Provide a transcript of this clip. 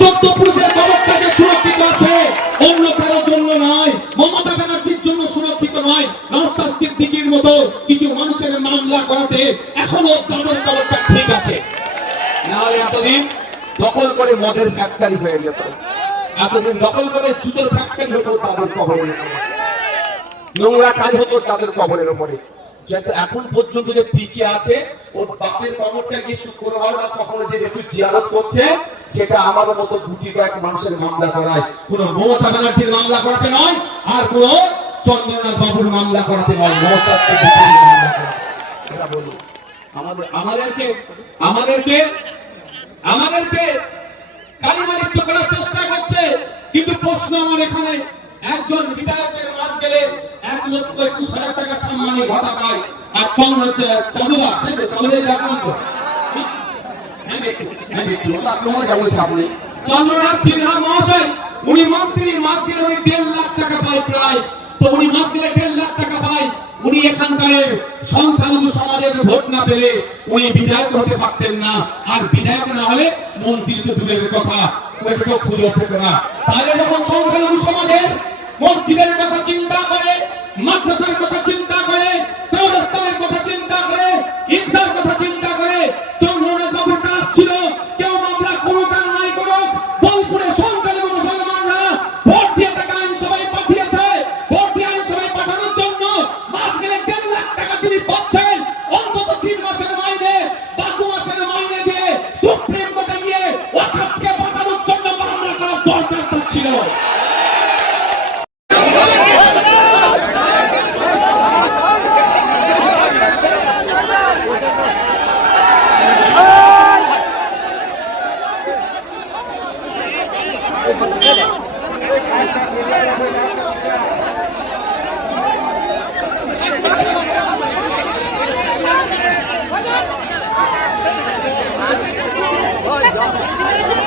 চোদ্দ পুরুষের খবরটা যে সুরক্ষিত আছে অন্য কারোর জন্য নয়, মমতা ব্যানার্জির জন্য সুরক্ষিত নয়, নওশাদ সিদ্দিকীর মতো কিছু মানুষের মামলা করাতে এখনো তাদের খবরটা ঠিক আছে। নাহলে এতদিন দখল করে মদের ফ্যাক্টরি হয়ে যেত, এতদিন দখল করে জুতোর ফ্যাক্টরি হতো তাদের কবরের উপরে, নোংরা কাজ হতো তাদের কবরের উপরে। এখন পর্যন্ত যে টিকে আছে ওর বাপের কবরটা গিয়ে শুক্রবার বা কখনো যে একটু জিয়ারত করছে, সেটা আমার মতো গুটি কয়েক মানুষের মামলা করায়, কোন মমতা ব্যানার্জির মামলা করাতে নয়, আর কোন চন্দ্রনাথ বাবুর মামলা করাতে নয়, মমতা এটা বলুন। আমাদেরকে কালিমালিপ্ত করার চেষ্টা করছে। কিন্তু প্রশ্ন আমার এখানে, একজন বিধায়কের মাস গেলে 1,21,000 টাকা সম্মানী ভাতা পায়, আর চন্দ্রনাথ সিনহা মহাশয় উনি মন্ত্রী, মাস গেলে উনি 1.5 লাখ টাকা পায় প্রায়। তো উনি মাস গেলে 1.5 লাখ টাকা পায়, উনি এখানকার সংখ্যালঘু সমাজের ভোট না পেলে উনি বিধায়ক হতে পারতেন না, আর বিধায়ক না হলে মন্ত্রী তো দূরের কথা, একটু খুঁজে পেত না। তাহলে যখন সংখ্যালঘু সমাজের মসজিদের কথা চিন্তা করে, মাদ্রাসার কথা চিন্তা করে, কবরস্থানের কথা চিন্তা করে, ঈদগাহর কথা চিন্তা করে, চন্দ্রনাথ বাবুর কাজ ছিল কেউ মামলা করুক আর নাই করুক, বোলপুরে সংখ্যালঘু মুসলমানরা ভোট দিয়ে তাকে আইনসভায় পাঠিয়েছে। ভোট দিয়ে আইনসভায় পাঠানোর জন্য মাস গেলে 1.5 লাখ টাকা তিনি পাচ্ছেন, অন্তত 3 মাসের মাইনে বা 2 মাসের মাইনে দিয়ে সুপ্রিম কোর্টে গিয়ে ওয়াকফকে বাঁচানোর জন্য মামলা করার দরকার ছিল। Hey!